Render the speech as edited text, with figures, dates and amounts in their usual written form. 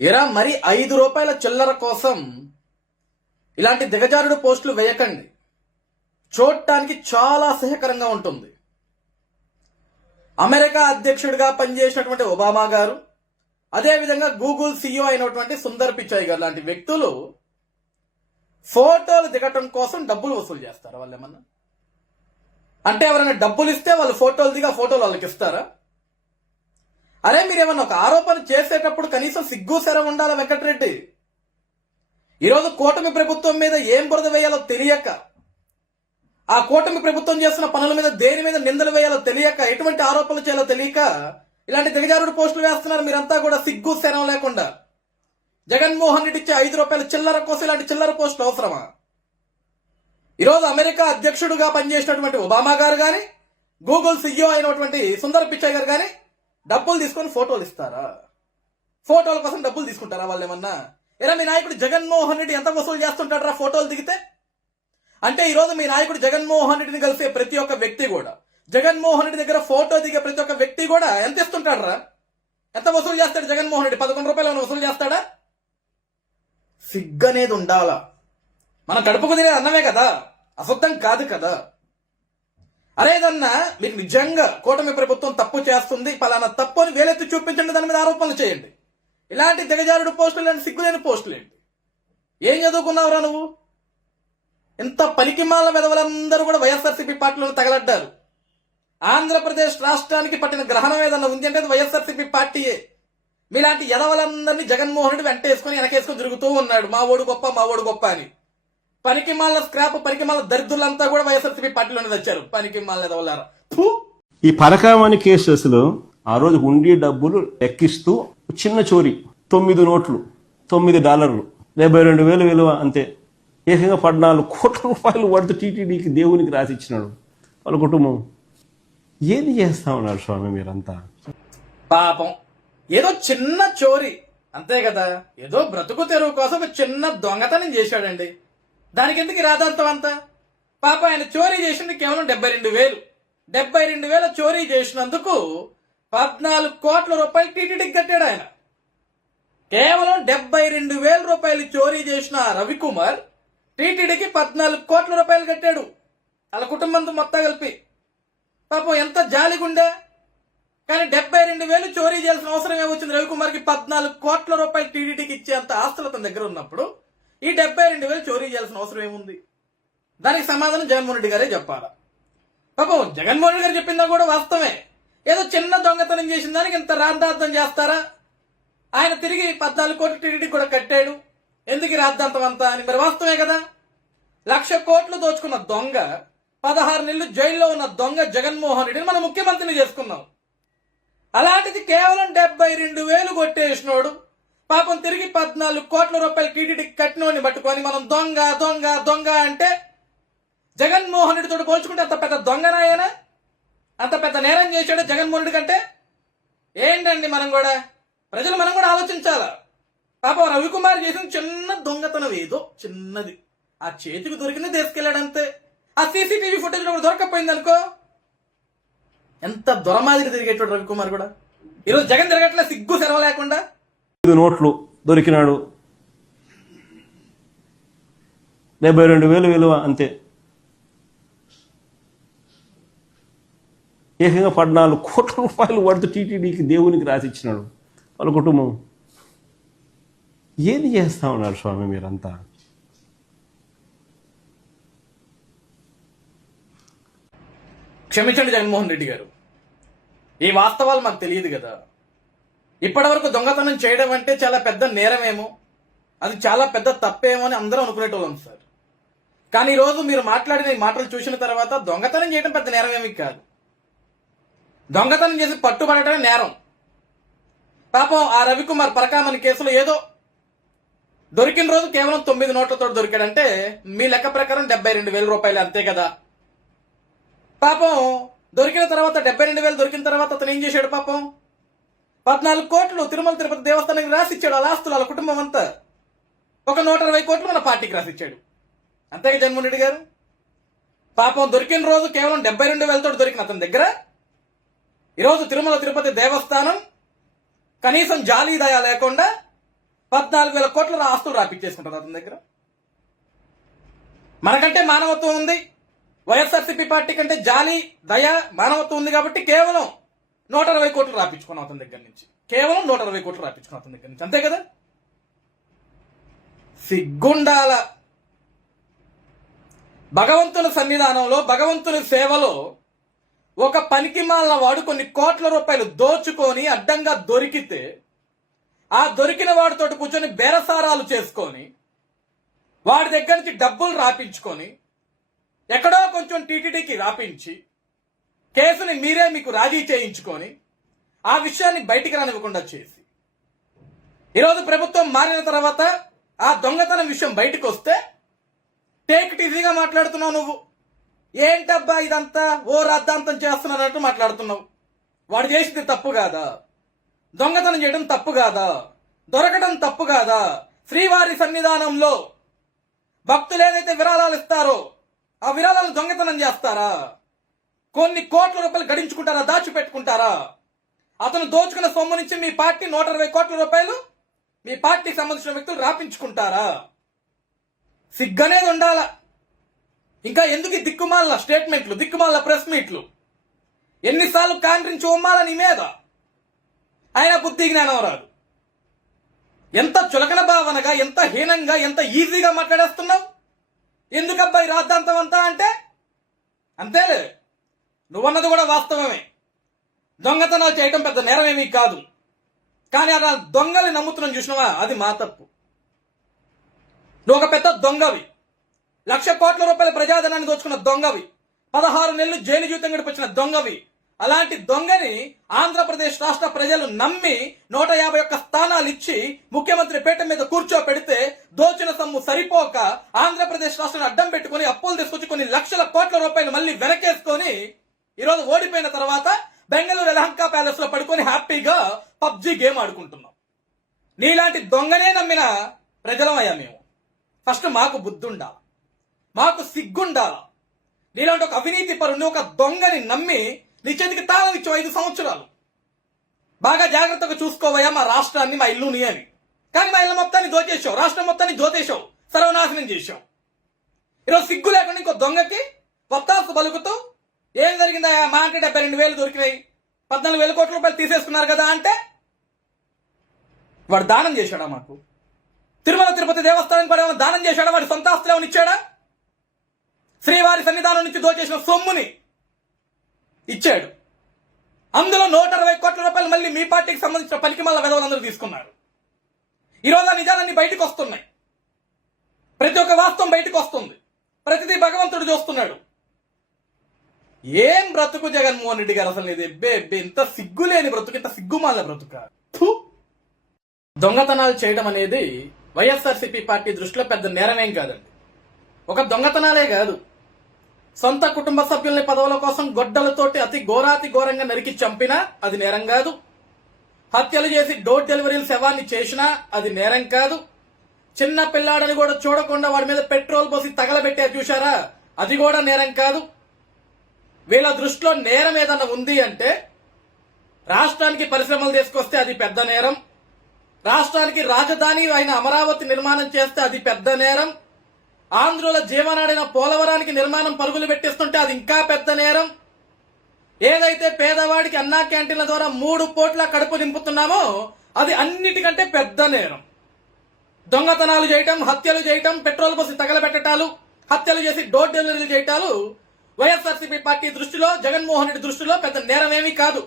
ఎరా మరి 5 రూపాయల చిల్లర కోసం ఇలాంటి దిగజారుడు పోస్టులు వేయకండి. చూడటానికి చాలా అసహ్యకరంగా ఉంటుంది. అమెరికా అధ్యక్షుడిగా పనిచేసినటువంటి ఒబామా గారు, అదేవిధంగా గూగుల్ సీఈఓ అయినటువంటి సుందర్ పిచాయ్ గారు లాంటి వ్యక్తులు ఫోటోలు దిగటం కోసం డబ్బులు వసూలు చేస్తారు. వాళ్ళు ఏమన్నా అంటే ఎవరైనా డబ్బులు ఇస్తే వాళ్ళు ఫోటోలు దిగా ఫోటోలు వాళ్ళకి ఇస్తారా? అరే మీరేమన్నా ఒక ఆరోపణ చేసేటప్పుడు కనీసం సిగ్గు శరం ఉండాలా వెంకటరెడ్డి? ఈరోజు కూటమి ప్రభుత్వం మీద ఏం బురద వేయాలో తెలియక, ఆ కూటమి ప్రభుత్వం చేస్తున్న పనుల మీద దేని మీద నిందలు వేయాలో తెలియక, ఎటువంటి ఆరోపణలు చేయాలో తెలియక ఇలాంటి దిగజారుడు పోస్టులు వేస్తున్నారు. మీరంతా కూడా సిగ్గు శరం లేకుండా. జగన్మోహన్ రెడ్డి ఇచ్చే 5 రూపాయల చిల్లర కోసం ఇలాంటి చిల్లర పోస్టులు అవసరమా? ఈరోజు అమెరికా అధ్యక్షుడుగా పనిచేసినటువంటి ఒబామా గారు కానీ, గూగుల్ సీఈఓ అయినటువంటి సుందర్ పిచాయ్ గారు కానీ డబ్బులు తీసుకొని ఫోటోలు ఇస్తారా? ఫోటోల కోసం డబ్బులు తీసుకుంటారా వాళ్ళు ఏమన్నా? ఇలా మీ నాయకుడు జగన్మోహన్ రెడ్డి ఎంత వసూలు చేస్తుంటారా ఫోటోలు దిగితే? అంటే ఈరోజు మీ నాయకుడు జగన్మోహన్ రెడ్డిని కలిసే ప్రతి ఒక్క వ్యక్తి కూడా, జగన్మోహన్ రెడ్డి దగ్గర ఫోటో దిగే ప్రతి ఒక్క వ్యక్తి కూడా ఎంత ఇస్తుంటాడరా? ఎంత వసూలు చేస్తాడు జగన్మోహన్ రెడ్డి? 11 రూపాయలు వసూలు చేస్తాడా? సిగ్గనేది ఉండాలా. మన కడుపుకు తినేది అన్నమే కదా, అశుద్ధం కాదు కదా. అరేదన్నా మీకు నిజంగా కూటమి ప్రభుత్వం తప్పు చేస్తుంది, పలానా తప్పు అని వేలెత్తి చూపించండి, దాని మీద ఆరోపణలు చేయండి. ఇలాంటి దిగజారుడు పోస్టులు, ఇలాంటి సిగ్గులేని పోస్టులు ఏంటి? ఏం చదువుకున్నావురా నువ్వు? ఇంత పనికిమాల వెధవలందరూ కూడా వైఎస్ఆర్సీపీ పార్టీలో తగలడ్డారు. ఆంధ్రప్రదేశ్ రాష్ట్రానికి పట్టిన గ్రహణం ఏదన్నా ఉంది అంటే అది వైఎస్ఆర్సీపీ పార్టీయే. మీలాంటి ఎదవలందరినీ జగన్మోహన్ రెడ్డి వెంటేసుకుని వెనకేసుకుని తిరుగుతూ ఉన్నాడు, మా ఓడు గొప్ప మా ఓడు గొప్ప అని. పనికిమాల స్క్రాప్, పనికిమాల దరిద్రులంతా కూడా వైఎస్ఆర్సీపీ పార్టీలోనే తెచ్చారు. పనికిమాల ఎదవలారా. ఈ పరకామణి కేసులో ఆ రోజు హుండీ డబ్బులు ఎక్కిస్తూ చిన్న చోరీ, 9 నోట్లు, $9, 72,000 విలువ అంతే. ఏకంగా 14 కోట్ల రూపాయలు వర్త్ టీటీడీకి దేవునికి రాసిచ్చినాడు వాళ్ళ కుటుంబం. ఏది చేస్తా ఉన్నారు స్వామి మీరంతా? పాపం ఏదో చిన్న చోరీ అంతే కదా, ఏదో బ్రతుకు తెరువు కోసం ఒక చిన్న దొంగతనం చేశాడండి. దానికి ఎందుకు రాదంతం అంతా? పాప ఆయన చోరీ చేసింది కేవలం 72,000. 72,000 చోరీ చేసినందుకు 14 కోట్ల రూపాయలు టీటీడీకి కట్టాడు ఆయన. కేవలం 72,000 రూపాయలు చోరీ చేసిన రవికుమార్ టీటీడీకి 14 కోట్ల రూపాయలు కట్టాడు, వాళ్ళ కుటుంబంతో మొత్తం కలిపి. పాపం ఎంత జాలిగుండే. కానీ 72,000 చోరీ చేయాల్సిన అవసరం ఏమొచ్చింది? రవికుమార్కి 14 కోట్ల రూపాయలు టీటీడీకి ఇచ్చేంత ఆస్తులు తన దగ్గర ఉన్నప్పుడు ఈ 72,000 చోరీ చేయాల్సిన అవసరం ఏముంది? దానికి సమాధానం జగన్మోహన్ రెడ్డి గారే చెప్పాలా. పాపం జగన్మోహన్ రెడ్డి గారు చెప్పిందా కూడా వాస్తవమే. ఏదో చిన్న దొంగతనం చేసిన దానికి ఇంత రాద్ధాంతం చేస్తారా? ఆయన తిరిగి 14 కోట్లు టీటీడీకి కూడా కట్టాడు, ఎందుకు రాద్ధాంతం అంతా అని. మరి వాస్తవమే కదా. 1,00,000 కోట్లు దోచుకున్న దొంగ, 16 నెలలు జైల్లో ఉన్న దొంగ జగన్మోహన్ రెడ్డిని మనం ముఖ్యమంత్రిని చేసుకున్నాం. అలాంటిది కేవలం 72,000 కొట్టేసినోడు పాపం తిరిగి 14 కోట్ల రూపాయలు టీటీడీకి కట్టినోడిని పట్టుకొని మనం దొంగ దొంగ దొంగ అంటే, జగన్మోహన్ రెడ్డితో పోల్చుకుంటే అంత పెద్ద దొంగనాయన, అంత పెద్ద నేరం చేశాడు జగన్మోహన్ రెడ్డి కంటే. ఏంటండి మనం కూడా ఆలోచించాలా. పాపం రవికుమార్ చేసిన చిన్న దొంగతనం ఏదో చిన్నది, ఆ చేతికి దొరికింది తీసుకెళ్లాడంతే. ఆ సీసీటీవీ ఫుటేజ్ కూడా దొరకపోయింది అనుకో, ఎంత దొరమాదిరి తిరిగేటోడు రవికుమార్ కూడా. ఈరోజు జగన్ తిరగట్లే సిగ్గు సెరవ లేకుండా. 5 నోట్లు దొరికినాడు, 72,000 విలువ అంతే. ఏకంగా 14 కోట్ల రూపాయలు వర్త్ టీటీడీకి దేవునికి రాసిచ్చినాడు వాళ్ళ కుటుంబం. ఏది చేస్తా ఉన్నారు స్వామి మీరంతా? క్షమించండి జగన్మోహన్ రెడ్డి గారు, ఈ వాస్తవాలు మాకు తెలియదు కదా. ఇప్పటి వరకు దొంగతనం చేయడం అంటే చాలా పెద్ద నేరమేమో, అది చాలా పెద్ద తప్పేమో అని అందరూ అనుకునేటోళ్ళం సార్. కానీ ఈరోజు మీరు మాట్లాడిన ఈ మాటలు చూసిన తర్వాత దొంగతనం చేయడం పెద్ద నేరమేమి కాదు, దొంగతనం చేసి పట్టుబడటమే నేరం. పాపం ఆ రవికుమార్ పరకామణి కేసులో ఏదో దొరికిన రోజు కేవలం 9 నోట్లతో దొరికాడంటే మీ లెక్క ప్రకారం 72,000 రూపాయలు అంతే కదా. పాపం దొరికిన తర్వాత 72,000 దొరికిన తర్వాత అతను ఏం చేశాడు? పాపం 14 కోట్లు తిరుమల తిరుపతి దేవస్థానానికి రాసిచ్చాడు. వాళ్ళ ఆస్తులు వాళ్ళ కుటుంబం అంతా. ఒక 120 కోట్లు మన పార్టీకి రాసిచ్చాడు, అంతేగా జగన్మోహన్ రెడ్డి గారు. పాపం దొరికిన రోజు కేవలం 72,000 దొరికిన అతని దగ్గర ఈరోజు తిరుమల తిరుపతి దేవస్థానం కనీసం జాలి దయ లేకుండా 14,000 కోట్ల ఆస్తులు రాపిచ్చేసుకుంటారు అతని దగ్గర. మనకంటే మానవత్వం ఉంది, వైఎస్ఆర్సీపీ పార్టీ కంటే జాలి, దయ, మానవత్వం ఉంది కాబట్టి కేవలం 120 కోట్లు రాపించుకున్నాం అతని దగ్గర నుంచి. కేవలం 120 కోట్లు రాపించుకున్నాం అతని దగ్గర నుంచి, అంతే కదా. సిగ్గుండాల. భగవంతుని సన్నిధానంలో, భగవంతుని సేవలో ఒక పనికిమాలిన వాడు కొన్ని కోట్ల రూపాయలు దోచుకొని అడ్డంగా దొరికితే ఆ దొరికిన వాడితోటి కూర్చొని బేరసారాలు చేసుకొని వాడి దగ్గర నుంచి డబ్బులు రాపించుకొని ఎక్కడో కొంచెం టీటీడీకి రాపించి కేసుని మీరే మీకు రాజీ చేయించుకొని ఆ విషయాన్ని బయటికి రానివ్వకుండా చేసి ఈరోజు ప్రభుత్వం మారిన తర్వాత ఆ దొంగతనం విషయం బయటకు వస్తే టేక్ ఇట్ ఈజీగా మాట్లాడుతున్నావు. నువ్వు ఏంటబ్బా ఇదంతా ఓ రాద్ధాంతం చేస్తున్నట్టు మాట్లాడుతున్నావు. వాడు చేసింది తప్పు కాదా? దొంగతనం చేయడం తప్పు కాదా? దొరకడం తప్పు కాదా? శ్రీవారి సన్నిధానంలో భక్తులు ఏదైతే విరాళాలు ఇస్తారో ఆ విరాళాలు దొంగతనం చేస్తారా? కొన్ని కోట్ల రూపాయలు గడించుకుంటారా? దాచిపెట్టుకుంటారా? అతను దోచుకున్న సొమ్ము నుంచి మీ పార్టీ 120 కోట్ల రూపాయలు మీ పార్టీకి సంబంధించిన వ్యక్తులు రాపించుకుంటారా? సిగ్గనేది ఉండాల. ఇంకా ఎందుకు దిక్కుమాల స్టేట్మెంట్లు, దిక్కుమాల ప్రెస్ మీట్లు? ఎన్నిసార్లు కాంగ్రెస్ ఉమ్మాల నీ మీద, ఆయన బుద్ధి జ్ఞానం రాదు. ఎంత చులకన భావనగా, ఎంత హీనంగా, ఎంత ఈజీగా మాట్లాడేస్తున్నావు. ఎందుకబ్బాయి రాద్ధాంతం అంతా అంటే అంతేలే, నువ్వన్నది కూడా వాస్తవమే. దొంగతనాలు చేయడం పెద్ద నేరమేమీ కాదు. కానీ అలా దొంగల్ని నమ్ముతున్నాను చూసినావా, అది మా తప్పు. నువ్వు ఒక పెద్ద దొంగవి, 1,00,000 కోట్ల రూపాయల ప్రజాధనాన్ని దోచుకున్న దొంగవి, 16 నెలలు జైలు జీవితం గడిపించిన దొంగవి. అలాంటి దొంగని ఆంధ్రప్రదేశ్ రాష్ట్ర ప్రజలు నమ్మి 151 స్థానాలు ఇచ్చి ముఖ్యమంత్రి పీఠం మీద కూర్చోపెడితే దోచిన సొమ్ము సరిపోక ఆంధ్రప్రదేశ్ రాష్ట్రాన్ని అడ్డం పెట్టుకుని అప్పులు తీసుకొచ్చి కొన్ని 1,00,000 కోట్ల రూపాయలు మళ్ళీ వెనకేసుకొని ఈరోజు ఓడిపోయిన తర్వాత బెంగళూరు ఎలహంకా ప్యాలెస్ లో పడుకొని హ్యాపీగా పబ్జీ గేమ్ ఆడుకుంటున్నాం. నీలాంటి దొంగనే నమ్మిన ప్రజలమయ్యా మేము. ఫస్ట్ మాకు బుద్ధి ఉండాలి, మాకు సిగ్గుండాల. నీలాంటి ఒక అవినీతి పరుని, ఒక దొంగని నమ్మి నీ చేతికి తాళం ఇచ్చావు 5 సంవత్సరాలు. బాగా జాగ్రత్తగా చూసుకోవయ్యా మా రాష్ట్రాన్ని, మా ఇల్లుని అని. కానీ మా ఇల్లు మొత్తాన్ని దోచేసావు, రాష్ట్రం మొత్తాన్ని దోచేసావు, సర్వనాశనం చేశావు. ఈరోజు సిగ్గు లేకుండా ఇంకో దొంగకి వత్తాసు పలుకుతూ ఏం జరిగిందా, మా అంటే 72,000 దొరికినాయి, 14,000 కోట్ల రూపాయలు తీసేసుకున్నారు కదా అంటే వాడు దానం చేశాడా? మాకు తిరుమల తిరుపతి దేవస్థానానికి వాడు ఏమైనా దానం చేశాడా? వాడి సొంత ఆస్తులు ఏమైనా ఇచ్చాడా? శ్రీవారి సన్నిధానం నుంచి దోచేసిన సొమ్ముని ఇచ్చాడు. అందులో 120 కోట్ల రూపాయలు మళ్ళీ మీ పార్టీకి సంబంధించిన పనికిమాల వెధవలందరూ తీసుకున్నారు. ఈరోజు ఆ నిజాలన్నీ బయటకు వస్తున్నాయి. ప్రతి ఒక్క వాస్తవం బయటకు వస్తుంది. ప్రతిదీ భగవంతుడు చూస్తున్నాడు. ఏం బ్రతుకు జగన్మోహన్ రెడ్డి గారు, అసలు ఇది ఇంత సిగ్గులేని బ్రతుకు, ఇంత సిగ్గుమాల బ్రతుక. దొంగతనాలు చేయడం అనేది వైఎస్ఆర్సీపీ పార్టీ దృష్టిలో పెద్ద నేరమేం కాదండి. ఒక దొంగతనాలే కాదు, సొంత కుటుంబ సభ్యుల్ని పదవుల కోసం గొడ్డలతోటి అతి ఘోరాతి ఘోరంగా నరికి చంపినా అది నేరం కాదు. హత్యలు చేసి డోర్ డెలివరీలు శవాన్ని చేసినా అది నేరం కాదు. చిన్న పిల్లాడని కూడా చూడకుండా వాడి మీద పెట్రోల్ పోసి తగలబెట్టారు చూశారా, అది కూడా నేరం కాదు. వీళ్ళ దృష్టిలో నేరం ఏదన్నా ఉంది అంటే రాష్ట్రానికి పరిశ్రమలు తీసుకొస్తే అది పెద్ద నేరం, రాష్ట్రానికి రాజధాని అయిన అమరావతి నిర్మాణం చేస్తే అది పెద్ద నేరం, ఆంధ్రుల జీవనాడైన పోలవరానికి నిర్మాణం పరుగులు పెట్టిస్తుంటే అది ఇంకా పెద్ద నేరం, ఏదైతే పేదవాడికి అన్నా క్యాంటీన్ల ద్వారా 3 పూట్ల కడుపు నింపుతున్నామో అది అన్నిటికంటే పెద్ద నేరం. దొంగతనాలు చేయటం, హత్యలు చేయటం, పెట్రోల్ పోసి తగలబెట్టటాలు, హత్యలు చేసి డోర్ డెలివరీలు చేయటాలు వైఎస్ఆర్సీపీ పార్టీ దృష్టిలో, జగన్మోహన్ రెడ్డి దృష్టిలో పెద్ద నేరమేమీ కాదు.